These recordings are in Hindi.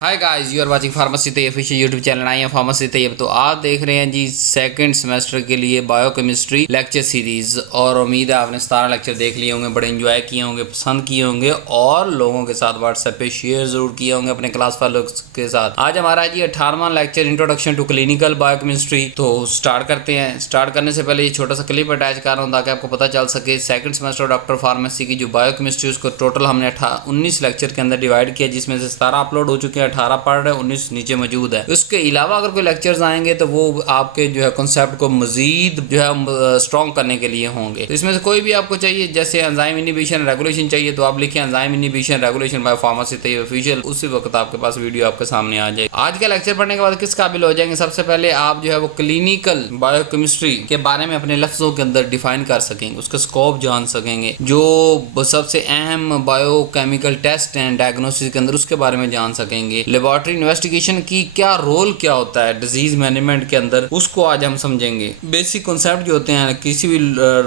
Hi guys, you are watching pharmacy Taiyab official YouTube channel. I am pharmacy Taiyab. तो आप देख रहे हैं जी सेकंड सेमेस्टर के लिए बायोकेमिस्ट्री लेक्चर सीरीज, और उम्मीद है आपने सारा लेक्चर देख लिए होंगे, बड़े एंजॉय किए होंगे, पसंद किए होंगे और लोगों के साथ व्हाट्सएप पे शेयर जरूर किए होंगे अपने क्लास वालों के साथ। आज हमारा जी 18वां lecture introduction to clinical biochemistry. तो स्टार्ट करते हैं। स्टार्ट करने से पहले ये छोटा सा क्लिप अटैच कर रहा हूँ ताकि आपको पता चल सके सेकंड सेमेस्टर डॉक्टर फार्मेसी की जो बायोकेमिस्ट्री उसको टोटल हमने 19 लेक्चर के अंदर डिवाइड किया, जिसमें से 17 अपलोड हो चुके हैं, 18 पढ़ रहे, 19 नीचे मौजूद है। उसके अलावा अगर कोई लेक्चर्स आएंगे तो वो आपके जो है कॉन्सेप्ट को मजीद जो है स्ट्रॉन्ग करने के लिए होंगे। तो इसमें से कोई भी आपको चाहिए, जैसे एंजाइम इनहिबिशन रेगुलेशन चाहिए तो आप लिखिए enzyme inhibition regulation by pharmacy Taiyab official, उसी वक्त आपके पास वीडियो आपके सामने आ जाए। आज का लेक्चर पढ़ने के बाद किस काबिल हो जाएंगे, सबसे पहले आप जो है वो क्लिनिकल बायोकेमिस्ट्री के बारे में अपने लफ्जों के अंदर डिफाइन कर सकेंगे, उसका स्कोप जान सकेंगे, जो सबसे अहम बायोकेमिकल टेस्ट हैं डायग्नोसिस के अंदर उसके बारे में जान सकेंगे। लेबोरेटरी इन्वेस्टिगेशन की क्या रोल क्या होता है डिजीज मैनेजमेंट के अंदर, उसको आज हम समझेंगे। बेसिक कॉन्सेप्ट जो होते हैं किसी भी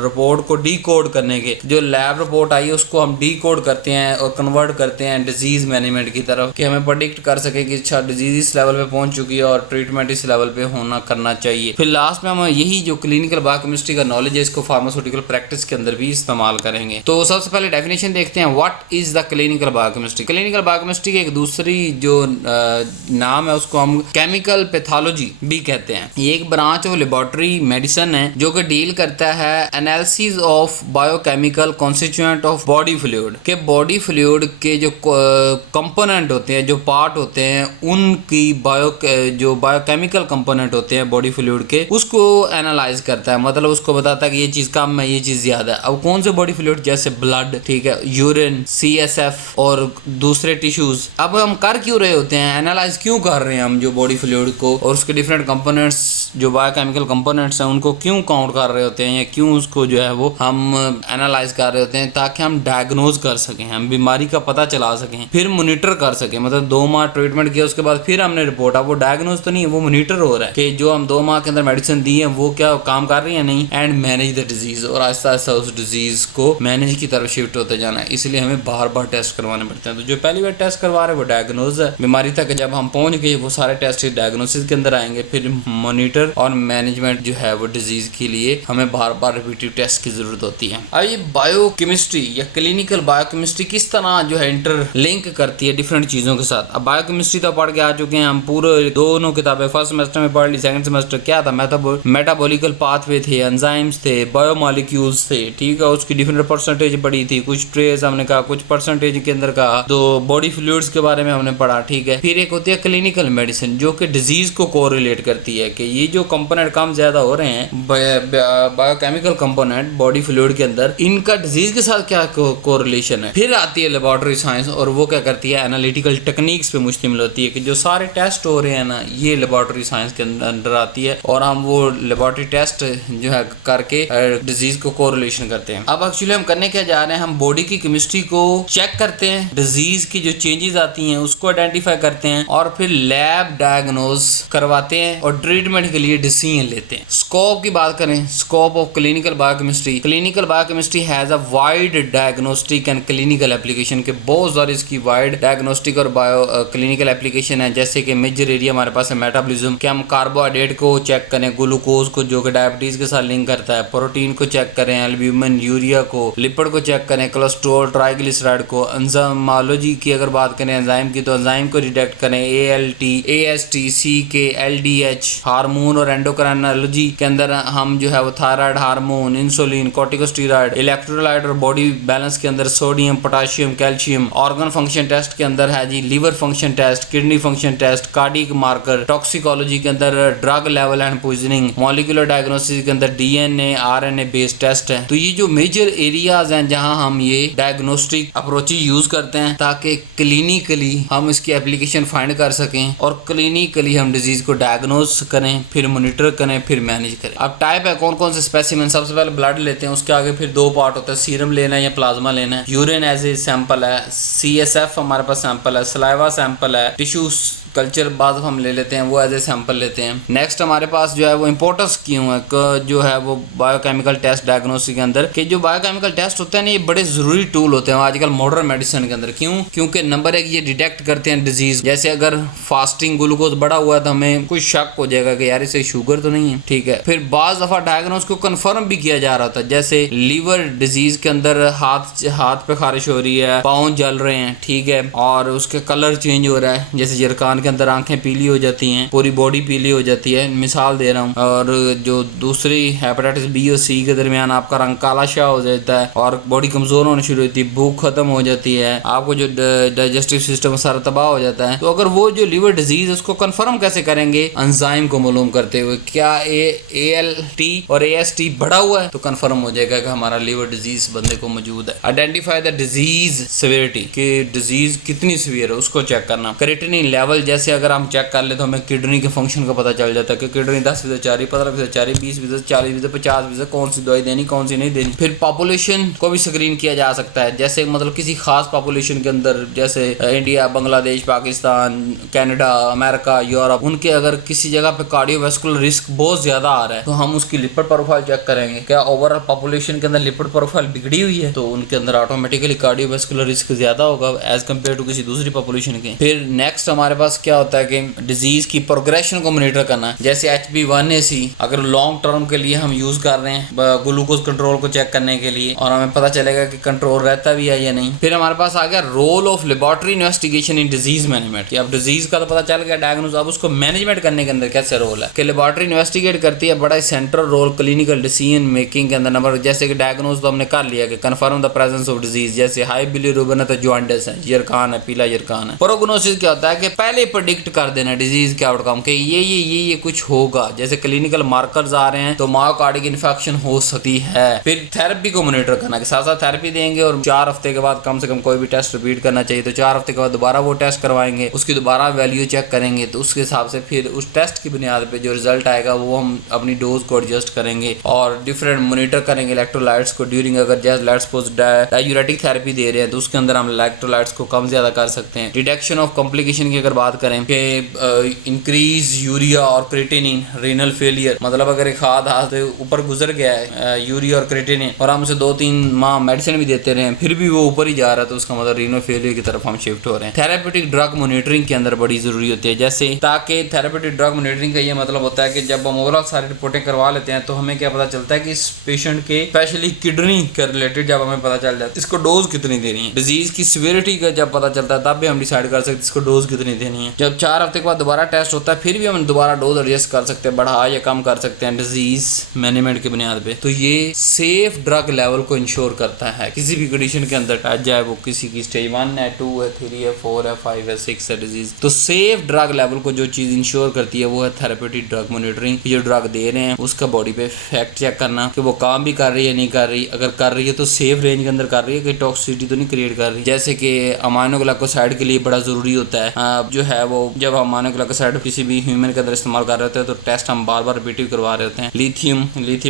रिपोर्ट को डी कोड करने के, जो लैब रिपोर्ट आई है उसको हम डी कोड करते हैं और कन्वर्ट करते हैं डिजीज मैनेजमेंट की तरफ, कि हमें प्रेडिक्ट कर सके कि अच्छा डिजीज इस लेवल पे पहुंच चुकी है और ट्रीटमेंट इस लेवल पे होना करना चाहिए। फिर लास्ट में हम यही जो क्लिनिकल बायोकेमिस्ट्री का नॉलेज है इसको फार्मास्यूटिकल प्रैक्टिस के अंदर भी इस्तेमाल करेंगे। तो सबसे पहले डेफिनेशन देखते हैं, what is the clinical biochemistry. Clinical biochemistry की एक दूसरी जो नाम है उसको हम केमिकल पैथोलॉजी भी कहते हैं। ये एक ब्रांच ऑफ लेबोरेटरी मेडिसिन है जो कि डील करता है analysis of biochemical constituent of body fluid, के बॉडी फ्लूइड के जो कंपोनेंट होते हैं, जो पार्ट होते हैं, उनकी जो बायोकेमिकल कंपोनेंट होते हैं बॉडी फ्लूइड के, उसको एनालाइज करता है। मतलब उसको बताता है कि ये चीज कम है, ये चीज ज्यादा है। अब कौन से बॉडी फ्लूइड, जैसे ब्लड, ठीक है, यूरिन, CSF और दूसरे टिश्यूज। अब हम कर क्यों रहे होते हैं, एनालाइज क्यों कर रहे हैं हम जो बॉडी फ्लूइड को और उसके डिफरेंट कंपोनेंट्स जो बायोकेमिकल कंपोनेंट्स हैं उनको क्यों काउंट कर रहे होते हैं, या क्यों उसको जो है वो हम एनालाइज कर रहे होते हैं, ताकि हम डायग्नोज कर सकें, हम बीमारी का पता चला सकें, फिर मॉनिटर कर सकें। मतलब 2 माह ट्रीटमेंट किया उसके बाद फिर हमने रिपोर्ट, अब वो डायग्नोज तो नहीं है, वो मॉनिटर हो रहा है कि जो हम 2 माह के अंदर मेडिसिन दी है वो क्या काम कर रही है नहीं, एंड मैनेज द डिजीज, और आहिस्ता आहिस्ता उस डिजीज को मैनेज की तरफ शिफ्ट होते जाना है। इसलिए हमें बार बार टेस्ट करवाने पड़ते हैं। तो जो पहली बार टेस्ट करवा रहे हैं वो डायग्नोज है, बीमारी तक जब हम पहुंच गए वो सारे टेस्ट डायग्नोसिस के अंदर आएंगे, फिर मॉनिटर और मैनेजमेंट जो है वो डिजीज के लिए हमें बार बार रिपीटिव टेस्ट की जरूरत होती है। अब ये बायोकेमिस्ट्री या क्लिनिकल बायोकेमिस्ट्री किस तरह जो है इंटर लिंक करती है डिफरेंट चीजों के साथ। अब बायोकेमिस्ट्री तो पढ़ के आ चुके हैं हम, पूरे दोनों किताबें फर्स्ट सेमेस्टर में पढ़ ली। सेकंड सेमेस्टर क्या था, मेटाबॉलिकल पाथवे थे, एंजाइम्स थे, बायोमॉलिक्यूल्स थे, ठीक है, उसकी डिफरेंट परसेंटेज पढ़ी थी, कुछ ट्रेस हमने कहा, कुछ परसेंटेज के अंदर कहा, तो बॉडी फ्लूइड्स के बारे में हमने पढ़ा, ठीक है। फिर एक होती है क्लिनिकल मेडिसिन जो कि डिजीज को कोरिलेट करती है कि ये जो कंपोनेंट कम ज्यादा हो रहे हैं बायोकेमिकल कंपोनेंट बॉडी फ्लूइड के अंदर, इनका डिजीज के साथ क्या कोरिलेशन है। फिर आती है लेबोरेटरी साइंस, और वो क्या करती है, एनालिटिकल टेक्निक्स पे मुश्तमिल होती है कि जो सारे टेस्ट हो रहे हैं ना, ये लेबोरेटरी साइंस के अंदर आती है, और हम वो लेबोरेटरी टेस्ट जो है करके डिजीज को कोरिलेशन करते हैं। अब एक्चुअली हम करने क्या जा रहे हैं, हम बॉडी की केमिस्ट्री को चेक करते हैं, डिजीज की जो चेंजेस आती हैं उसको आइडेंटिफाई करते हैं, और फिर लैब डायग्नोज करवाते हैं और ट्रीटमेंट के लिए डिसीजन लेते हैं। स्कोप की बात करें, scope of clinical biochemistry. Clinical biochemistry has a wide diagnostic and clinical application, के बहुत सारी इसकी वाइड डायग्नोस्टिक और बायो क्लिनिकल एप्लीकेशन है। जैसे कि मेजर एरिया हमारे पास है मेटाबॉलिज्म, कि हम कार्बोहाइड्रेट को चेक करें, ग्लूकोज को जो कि डायबिटीज के साथ लिंक करता है, प्रोटीन को चेक करें, एल्ब्यूमिन, यूरिया को, लिपिड को चेक करें, कोलेस्ट्रॉल, ट्राइग्लिसराइड को, एंजाइमोलॉजी की अगर बात करें एंजाइम की तो एंजाइम को डिटेक्ट करें, ALT, AST, CK, LDH, hormone और एंडोक्राइनोलॉजी के अंदर हम जो है वो thyroid hormone, insulin, corticosteroid, electrolyte और बॉडी बैलेंस के अंदर sodium, potassium, calcium, organ function test के अंदर है जी liver function test, kidney function test, cardiac marker, toxicology के अंदर drug level and poisoning, molecular diagnosis के अंदर DNA, RNA बेस्ड टेस्ट है। तो ये जो मेजर एरियाज हैं जहां हम ये डायग्नोस्टिक अप्रोच यूज करते हैं ताकि क्लिनिकली हम इसकी एप्लीकेशन फाइंड कर सकें और क्लिनिकली हम डिजीज को डायग्नोज करें, फिर फिर मॉनिटर करें, फिर मैनेज करें। अब टाइप है कौन कौन से स्पेसिमेन, सबसे पहले ब्लड लेते हैं, उसके आगे फिर 2 पार्ट होता है, सीरम लेना है या प्लाज्मा लेना है, यूरिन एज ए सैंपल है, CSF हमारे पास सैंपल है, सलाइवा सैंपल है, टिश्यूज कल्चर बाद हम ले लेते हैं, वो एज ए सैंपल लेते हैं। नेक्स्ट हमारे पास जो है वो इंपॉर्टेंस क्यों है जो है वो बायोकेमिकल टेस्ट डायग्नोसिस के अंदर, कि जो बायोकेमिकल टेस्ट होते हैं ना ये बड़े जरूरी टूल होते हैं आजकल मॉडर्न मेडिसिन के अंदर। क्यों? क्योंकि नंबर 1 ये डिटेक्ट करते हैं डिजीज। जैसे अगर फास्टिंग ग्लूकोज बढ़ा हुआ है तो हमें कुछ शक हो जाएगा कि यार इसे शुगर तो नहीं है, ठीक है। फिर बाज दफा डायग्नोस को कंफर्म भी किया जा रहा था, जैसे लीवर डिजीज के अंदर हाथ पे खारिश हो रही है, पाँव जल रहे हैं, ठीक है, और उसके कलर चेंज हो रहा है, जैसे जरकान के अंदर आंखें पीली हो जाती हैं, पूरी बॉडी पीली हो जाती है, मिसाल दे रहा हूँ। और जो दूसरी हेपेटाइटिस B और C के दरमियान आपका रंग काला शाह हो जाता है और बॉडी कमजोर होनी शुरू होती है, भूख खत्म हो जाती है, आपको जो डाइजेस्टिव सिस्टम सारा तबाह हो जाता है। तो अगर वो जो लीवर डिजीज है उसको कंफर्म कैसे करेंगे? एंजाइम को मालूम करते हुए, क्या ALT और AST बढ़ा हुआ है तो कंफर्म हो जाएगा कि हमारा लीवर डिजीज बंदे को मौजूद है। आइडेंटिफाई द डिजीज सिवियरिटी, कि डिजीज कितनी सीवियर है उसको चेक करना। क्रिएटिनिन लेवल जैसे अगर हम चेक कर ले तो हमें किडनी के फंक्शन का पता चल जाता है कि किडनी 10% चाह रही, 15% चाह रही, 20% 40%, 50%, कौन सी दवाई देनी कौन सी नहीं देनी। फिर पॉपुलेशन को भी स्क्रीन किया जा सकता है, जैसे मतलब किसी खास पॉपुलेशन के अंदर, जैसे India, Bangladesh, Pakistan, Canada, America, Europe, उनके अगर किसी जगह पे कार्डियोवैस्कुलर रिस्क बहुत ज्यादा आ रहा है तो हम उसकी लिपिड प्रोफाइल चेक करेंगे। क्या ओवरऑल पॉपुलेशन के अंदर लिपिड प्रोफाइल बिगड़ी हुई है तो उनके अंदर ऑटोमेटिकली कार्डियोवैस्कुलर रिस्क ज्यादा होगा एज कम्पेयर टू किसी दूसरी पॉपुलेशन के। फिर नेक्स्ट हमारे पास क्या होता है कि डिजीज की प्रोग्रेशन को मॉनिटर करना, जैसे HB1AC अगर लॉन्ग टर्म के लिए हम यूज कर रहे हैं ग्लूकोज कंट्रोल को चेक करने के लिए, और हमें पता चलेगा कि कंट्रोल रहता भी है या नहीं। फिर हमारे पास आ गया role of laboratory investigation in disease management, कि अब डिजीज का तो पता चल गया डायग्नोज, अब उसको मैनेजमेंट करने के अंदर कैसे रोल है, कि लेबोरेटरी इन्वेस्टिगेट करती है बड़ा central role clinical decision making के अंदर। नंबर जैसे कि डायग्नोज तो हमने कर लिया कि confirm the presence of disease, जैसे हाई बिलीरुबिन है तो जॉन्डिस है, जरकान है, पीला जरकान है। प्रोग्नोसिस क्या होता है कि पहले प्रेडिक्ट कर देना डिजीज के आउटकम के ये कुछ होगा, जैसे क्लिनिकल मार्कर्स आ रहे हैं तो मायोकार्डिक इन्फेक्शन हो सकती है। फिर थेरेपी को मॉनिटर करना, कि साथ साथ थेरेपी देंगे और 4 हफ्ते के बाद कम से कम कोई भी टेस्ट रिपीट करना चाहिए, तो 4 हफ्ते के बाद दोबारा वो टेस्ट करवाएंगे, उसकी दोबारा वैल्यू चेक करेंगे, तो उसके हिसाब से फिर उस टेस्ट की बुनियाद पे जो रिजल्ट आएगा वो हम अपनी डोज को एडजस्ट करेंगे और डिफरेंट मॉनिटर करेंगे इलेक्ट्रोलाइट्स को ड्यूरिंग, अगर जैसे लेट्स सपोज डायूरेटिक थेरेपी दे रहे हैं तो उसके अंदर हम इलेक्ट्रोलाइट्स को कम ज्यादा कर सकते हैं। डिटेक्शन ऑफ कॉम्प्लिकेशन की अगर बात करें कि इंक्रीज यूरिया और क्रिएटिनिन, रीनल फेलियर, मतलब अगर एक हाथ से ऊपर गुजर गया है यूरिया और क्रिएटिनिन और हम उसे 2-3 माह मेडिसिन भी देते रहे फिर भी वो ऊपर ही जा रहा है तो उसका मतलब रीनल फेलियर की तरफ हम शिफ्ट हो रहे हैं। थेरेपेटिक ड्रग मॉनिटरिंग के अंदर बड़ी जरूरी होती है, जैसे ताकि थेरेपेटिक ड्रग मॉनिटरिंग का ये मतलब होता है कि जब हम ओवरऑल सारी रिपोर्टें करवा लेते हैं तो हमें क्या पता चलता है कि इस पेशेंट के स्पेशली किडनी के रिलेटेड जब हमें पता चल जाता है इसको डोज कितनी देनी है, डिजीज की सिवियरिटी का जब पता चलता है तब भी हम डिसाइड कर सकते हैं इसको डोज कितनी देनी है। जब 4 हफ्ते के बाद दोबारा टेस्ट होता है फिर भी हम दोबारा डोज एडजस्ट कर सकते हैं, बढ़ा या कम कर सकते हैं डिजीज मैनेजमेंट की बुनियाद पे। तो ये सेफ ड्रग लेवल को इंश्योर करता है किसी भी कंडीशन के अंदर, चाहे वो किसी की स्टेज 1 है, 2 है, 3 है, 4 है, 5 है, 6 है डिजीज। तो सेफ ड्रग लेवल को जो चीज इंश्योर करती है वो है थेरेपेटिक ड्रग मॉनिटरिंग। जो ड्रग दे रहे हैं उसका बॉडी पे इफेक्ट चेक करना कि वो काम भी कर रही है नहीं कर रही, अगर कर रही है तो सेफ रेंज के अंदर कर रही है कि टॉक्सिसिटी तो नहीं क्रिएट कर रही। जैसे कि अमाइनो ग्लाइकोसाइड के लिए बड़ा जरूरी होता है जो है वो जब हम अमाइनो ग्लाइकोसाइड किसी भी ह्यूमन के अंदर इस्तेमाल कर रहे होते हैं तो टेस्ट हम बार बार रिपीटिव करवा रहे होते हैं। लिथियम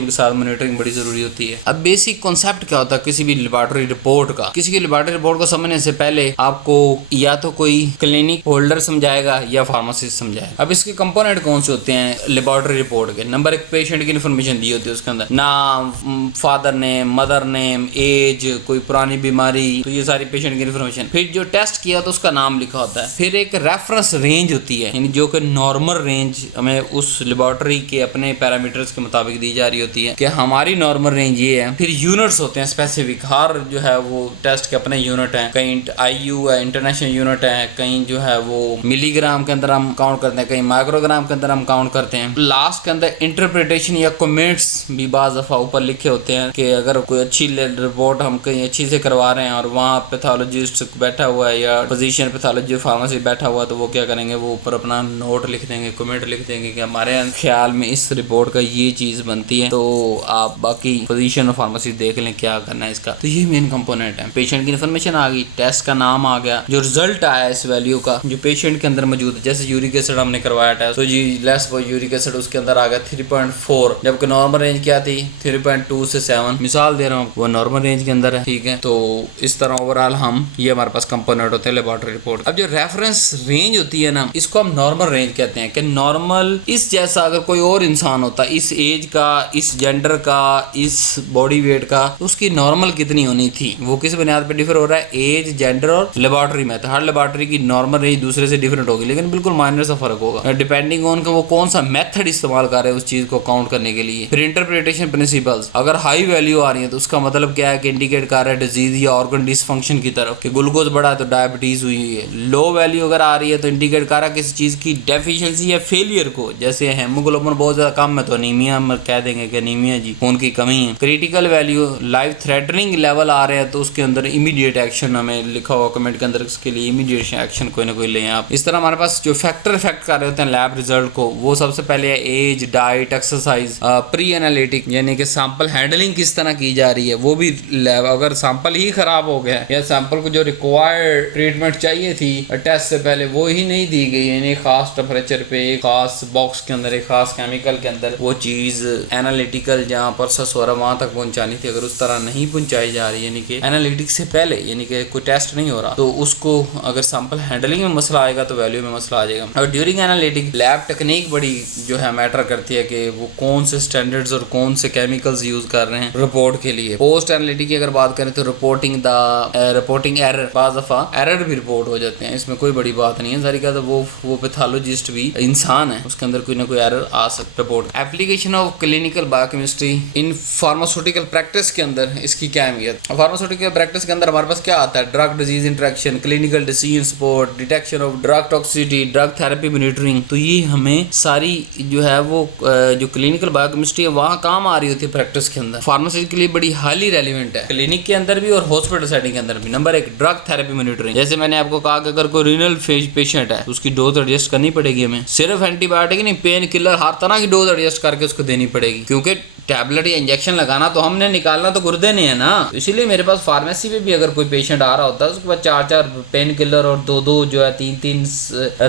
के साथ मॉनिटरिंग बड़ी जरूरी होती है। अब बेसिक कॉन्सेप्ट क्या होता है किसी भी लेबोरेटरी रिपोर्ट का, किसी की लेबोरेटरी रिपोर्ट को समझने से पहले आपको या तो कोई क्लिनिक होल्डर समझाएगा या फार्मासिस्ट समझाएगा। अब इसके कंपोनेंट कौन से होते हैं लेबोरेटरी रिपोर्ट के? नंबर 1 पेशेंट की इन्फॉर्मेशन दी होती है उसके अंदर, नाम, father name, mother name, age, कोई पुरानी बीमारी, तो ये सारी पेशेंट की इन्फॉर्मेशन। फिर जो टेस्ट किया तो उसका नाम लिखा होता है। फिर एक रेफरेंस रेंज होती है, यानी जो कि नॉर्मल रेंज हमें उस लेबोरेटरी के अपने पैरामीटर्स के मुताबिक दी जा रही होती है कि हमारी नॉर्मल रेंज ये है। फिर यूनिट्स होते हैं स्पेसिफिक, हर जो है वो टेस्ट के अपने यूनिट हैं, कहीं IU है, इंटरनेशनल यूनिट है, कहीं जो है वो मिलीग्राम के अंदर हम काउंट करते हैं, कहीं माइक्रोग्राम के अंदर हम काउंट करते हैं। लास्ट के अंदर इंटरप्रिटेशन या कमेंट्स भी बाज़ दफ़ा ऊपर लिखे होते हैं कि अगर कोई अच्छी रिपोर्ट हम कहीं अच्छी से करवा रहे हैं और वहाँ पैथोलॉजिस्ट बैठा हुआ है या फिजिशियन पैथोलॉजी फार्मेसी बैठा हुआ है तो वो क्या करेंगे, वो ऊपर अपना नोट लिख देंगे, कमेंट लिख देंगे कि हमारे ख्याल में इस रिपोर्ट का ये चीज़ बनती है, तो आप बाकी फिजिशियन और फार्मेसी देख लें क्या करना है इसका। तो ये मेन कंपोनेंट है। पेशेंट की इन्फॉर्मेशन आ गई, टेस्ट का नाम आ गया, जो रिजल्ट आया इस वैल्यू का जो पेशेंट के अंदर मौजूद है, जैसे यूरिक एसिड हमने करवाया टेस्ट, तो जी लेट्स टेस्ट वो यूरिक एसिड उसके अंदर आ गया 3.4, जबकि नॉर्मल रेंज क्या थी 3.2 से 7, मिसाल दे रहा हूँ, वो नॉर्मल रेंज के अंदर है, ठीक है। तो इस तरह ओवरऑल हम ये हमारे पास कंपोनेंट होते हैं लेबोरेटरी रिपोर्ट। अब जो रेफरेंस रेंज होती है ना, इसको हम नॉर्मल रेंज कहते हैं कि नॉर्मल इस जैसा अगर कोई और इंसान होता, इस एज का, इस जेंडर का, इस बॉडी वेट का, तो उसकी नॉर्मल कितनी होनी थी, वो किस बुनियाद पर डिफर हो रहा है, एज, जेंडर और लेबोरेटरी में। तो हर लेबोरेटरी की नॉर्मल रेंज दूसरे से डिफरेंट होगी, लेकिन बिल्कुल माइनर सा फर्क होगा डिपेंडिंग ऑन वो कौन सा मेथड इस्तेमाल कर रहे हैं उस चीज को काउंट करने के लिए। फिर इंटरप्रिटेशन प्रिंसिपल्स, अगर हाई वैल्यू आ रही है तो उसका मतलब क्या है कि इंडिकेट कर रहा है डिजीज या ऑर्गन डिसफंक्शन की तरफ, कि ग्लूकोज बढ़ा है तो डायबिटीज हुई है। लो वैल्यू अगर आ रही है तो इंडिकेट कर रहा है किसी चीज की डेफिशिएंसी या फेलियर को, जैसे हेमोग्लोबिन बहुत ज्यादा कम है तो अनीमिया, हम कह देंगे कि अनीमिया जी, खून की कमी है। Critical value, life threatening level आ रहे हैं तो उसके अंदर इमीडिएट एक्शन हमें लिखा हुआ कमेंट के अंदर, उसके लिए इमीडिएट एक्शन कोई ना कोई लें आप। इस तरह हमारे पास जो फैक्टर इफेक्ट कर रहे होते हैं लैब रिजल्ट को, वो सबसे पहले है age, diet, exercise, pre analytic यानी कि सैंपल हैंडलिंग किस तरह की जा रही है, वो भी लैब, अगर सैंपल ही खराब हो गया या सैंपल को जो रिक्वायर्ड ट्रीटमेंट चाहिए थी टेस्ट से पहले वो ही नहीं दी गई, यानी खास टेम्परेचर पे, एक खास बॉक्स के अंदर, एक खास केमिकल के अंदर वो चीज एनालिटिकल जहाँ प्रोसेस हो रहा वहां तक पहुंचानी थी, अगर उस तरह नहीं पहुंचाई जा रही, यानी कि एनालिटिक से पहले, यानी कि कोई टेस्ट नहीं हो रहा, तो उसको अगर सैंपल हैंडलिंग में मसला आएगा तो वैल्यू में मसला आ जाएगा। और ड्यूरिंग एनालिटिक लैब टेक्निक बड़ी जो है मैटर करती है कि वो कौन से स्टैंडर्ड्स और कौन से केमिकल्स यूज कर रहे हैं रिपोर्ट के लिए। पोस्ट एनालिटिक की अगर बात करें तो रिपोर्टिंग एरर, बाज़ दफा एरर भी रिपोर्ट हो जाते हैं, इसमें कोई बड़ी बात नहीं है सारी का, तो वो पैथोलॉजिस्ट भी इंसान है, उसके अंदर कोई ना कोई एरर आ सकता report. Application of clinical biochemistry in pharmaceutical practice के अंदर इसकी क्या अहमियत। फार्मास्यूटिकल प्रैक्टिस के अंदर हमारे पास क्या आता है, drug disease interaction, clinical decision support, detection of drug toxicity, drug therapy monitoring. तो ये हमें सारी जो है वो जो क्लिनिकल बायोकेमिस्ट्री है वहाँ काम आ रही होती है प्रैक्टिस के अंदर, फार्मेसी के लिए बड़ी हाईली रेलिवेंट है, क्लिनिक के अंदर भी और हॉस्पिटल सेटिंग के अंदर भी। नंबर 1 ड्रग थेरेपी मॉनिटरिंग, जैसे मैंने आपको कहा कि अगर कोई रीनल पेशेंट है तो उसकी डोज एडजस्ट करनी पड़ेगी हमें, सिर्फ एंटीबायोटिक नहीं, पेन किलर हर तरह की डोज एडजस्ट करके उसको देनी पड़ेगी, क्योंकि टैबलेट या इंजेक्शन लगाना तो हमने, निकालना तो गुर्दे ने है ना। इसीलिए मेरे पास फार्मेसी में भी अगर कोई पेशेंट आ रहा होता है उसके पास 4-4 पेन किलर और 2-2 जो है 3-3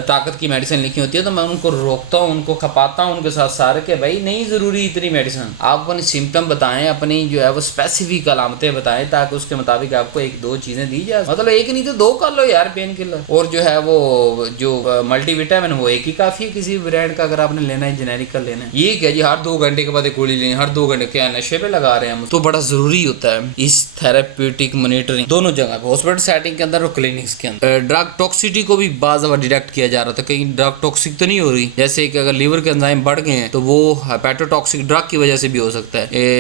ताकत की मेडिसिन लिखी होती है, तो मैं उनको रोकता हूँ, उनको खपाता हूँ उनके साथ सारे के भाई नहीं जरूरी इतनी मेडिसिन, आप अपनी सिम्टम बताएं, अपनी जो है वो स्पेसिफिक अलामतें बताएं, ताकि उसके मुताबिक आपको 1-2 चीजें दी जाए, मतलब एक नहीं तो 2 कर लो यार पेन किलर। और जो है वो जो मल्टीविटामिन वो एक ही काफी है किसी ब्रांड का, अगर आपने लेना है जेनेरिक का लेना है। ये क्या जी हर 2 घंटे के बाद एक गोली लेनी, हर 2 घंटे क्या नशे पे लगा रहे हैं हम, तो बड़ा जरूरी होता है इस थेरेप्यूटिक मॉनिटरिंग दोनों जगह पे, हॉस्पिटल सेटिंग के अंदर और क्लिनिक्स के अंदर। ड्रग टॉक्सिसिटी को भी बाज़ दफा डिटेक्ट किया जा रहा था, कहीं ड्रग टॉक्सिक तो नहीं हो रही, जैसे कि अगर लीवर के एंजाइम बढ़ गए हैं तो वो हेपेटोटॉक्सिक ड्रग की वजह से भी हो सकता है।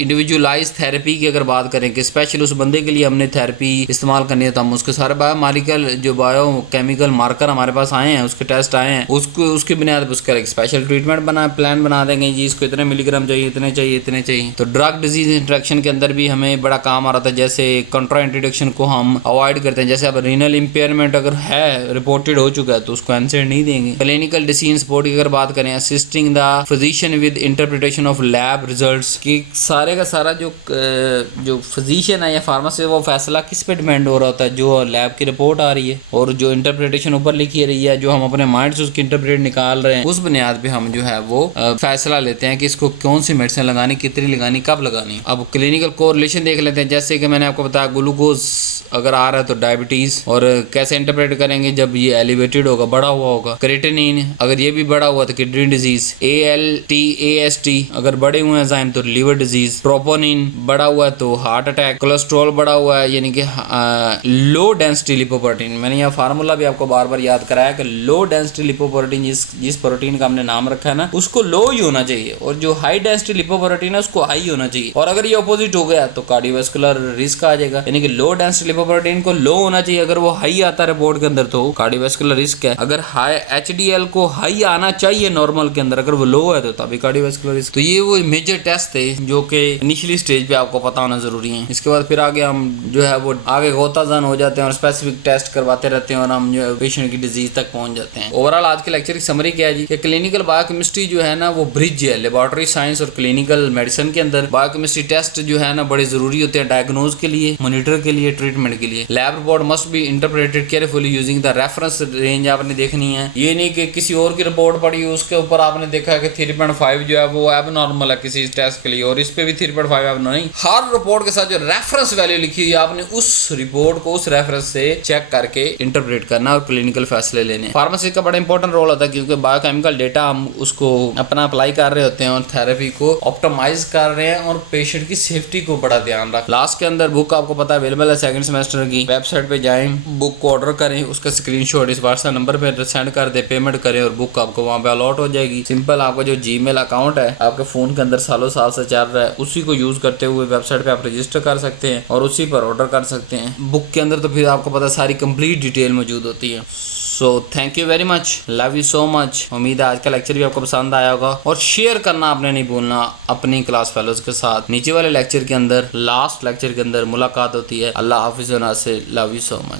इंडिविजुअलाइज थेरेपी की अगर बात करें कि स्पेशल उस बंदे के लिए हमने थेरेपी इस्तेमाल करनी है, तो हम उसके सारे बायोमॉलिक्यूल जो बायोकेमिकल मार्कर हमारे पास आए हैं, उसके टेस्ट आए हैं, उसको उसकी बुनियाद पर उसका एक स्पेशल ट्रीटमेंट प्लान बना देंगे जी, इसको इतने मिलीग्राम चाहिए, इतने चाहिए, इतने चाहिए। तो ड्रग डिजीज इंटरेक्शन के अंदर भी हमें बड़ा काम आ रहा था, जैसे कंट्रा इंट्रोडक्शन को हम अवॉइड करते हैं, जैसे अब रीनल इंपेयरमेंट अगर है रिपोर्टेड हो चुका है तो उसको एनसेड नहीं देंगे। क्लिनिकल डिसीजन सपोर्ट की अगर बात करें, assisting the physician with interpretation of lab results की सारे का सारा जो फिजिशियन है या फार्मासिस्ट वो फैसला किस पे डिपेंड हो रहा होता है, जो लैब की रिपोर्ट आ रही है और जो इंटरप्रिटेशन ऊपर लिखी रही है, जो हम अपने माइंड से उसकी इंटरप्रेट निकाल रहे हैं, उस बुनियाद पे हम जो है वो फैसला लेते हैं कि इसको कौन सी मेडिसिन लगानी, कितनी लगानी, कब लगानी। अब क्लिनिकल कोरिलेशन देख लेते हैं, जैसे कि मैंने आपको बताया ग्लूकोज अगर आ रहा है तो डायबिटीज, और कैसे इंटरप्रेट करेंगे जब ये एलिवेटेड होगा, बढ़ा हुआ होगा। क्रेटिनिन अगर ये भी बढ़ा हुआ तो किडनी डिजीज। AST अगर बढ़े हुए एंजाइम तो लीवर डिजीज। ट्रोपोनिन बढ़ा हुआ है तो हार्ट अटैक। कोलेस्ट्रॉल बढ़ा हुआ है यानी कि लो डेंसिटी लिपोप्रोटीन, मैंने यहाँ फार्मूला भी आपको बार बार याद कराया कि लो डेंसिटी लिपोप्रोटीन जिस प्रोटीन का हमने नाम रखा है ना उसको लो ही होना चाहिए, और जो हाई डेंसिटी लिपोप्रोटीन है उसको हाई होना चाहिए। और अगर ये अपोजिट हो गया तो कार्डियोवास्कुलर रिस्क आ जाएगा, यानी कि लो डेंसिटी लिपोप्रोटीन को लो होना चाहिए, अगर वो हाई आता है रिपोर्ट के अंदर तो कार्डियोवास्कुलर रिस्क है। अगर हाई HDL को हाई आना चाहिए नॉर्मल के अंदर, अगर वो लो है तो तभी कार्डियोवास्कुलर रिस्क। तो ये वो मेजर टेस्ट थे जो कि इनिशियली स्टेज पे आपको पता होना जरूरी है। इसके बाद फिर आगे हम जो है वो आगे गोताजान हो जाते हैं और स्पेसिफिक टेस्ट करवाते रहते हैं और हम जो पेशेंट की डिजीज तक पहुंच जाते हैं। ओवरऑल आज के लेक्चर की समरी क्या है जी कि क्लिनिकल बायोकेमिस्ट्री जो है ना वो ब्रिज है लेबोरेटरी साइंस और क्लिनिक क्लिनिकल मेडिसिन के अंदर बायोकेमिस्ट्री टेस्ट जो है ना बड़े जरूरी होते हैं डायग्नोज के लिए, मॉनिटर के लिए, ट्रीटमेंट के लिए। Lab report must be interpreted carefully using the reference range आपने देखनी है। ये नहीं कि किसी और की रिपोर्ट पड़ी उसके ऊपर आपने देखा कि 3.5 जो है वो एब नॉर्मल है किसी टेस्ट के लिए और इस पे भी 3.5 एब नहीं। हर रिपोर्ट के साथ जो रेफरेंस वैल्यू लिखी हुई है आपने उस रिपोर्ट को उस रेफरेंस से चेक करके इंटरप्रेट करना और क्लिनिकल फैसले लेने। फार्मेसी का बड़ा इंपॉर्टेंट रोल होता है क्योंकि बायोकेमिकल डेटा हम उसको अपना अप्लाई कर रहे होते हैं और थेरेपी को ऑप्टिमाइज कर रहे हैं और पेशेंट की सेफ्टी को बड़ा ध्यान रख। लास्ट के अंदर बुक आपको पता है अवेलेबल है सेकंड सेमेस्टर की। वेबसाइट पे जाएं, बुक को ऑर्डर करें, उसका स्क्रीनशॉट इस व्हाट्सएप नंबर पे सेंड कर दे, पेमेंट करें और बुक आपको वहां पे अलॉट हो जाएगी। सिंपल आपका जो जीमेल अकाउंट है आपके फोन के अंदर सालों साल से चल रहा है उसी को यूज करते हुए वेबसाइट पे आप रजिस्टर कर सकते हैं और उसी पर ऑर्डर कर सकते हैं। बुक के अंदर तो फिर आपको पता सारी कंप्लीट डिटेल मौजूद होती है। So thank you very much, love you so much. उम्मीद है आज का लेक्चर भी आपको पसंद आया होगा और शेयर करना आपने नहीं भूलना अपनी क्लास फेलोज के साथ। नीचे वाले लेक्चर के अंदर लास्ट लेक्चर के अंदर मुलाकात होती है। अल्लाह हाफिज़ से, लव यू सो मच।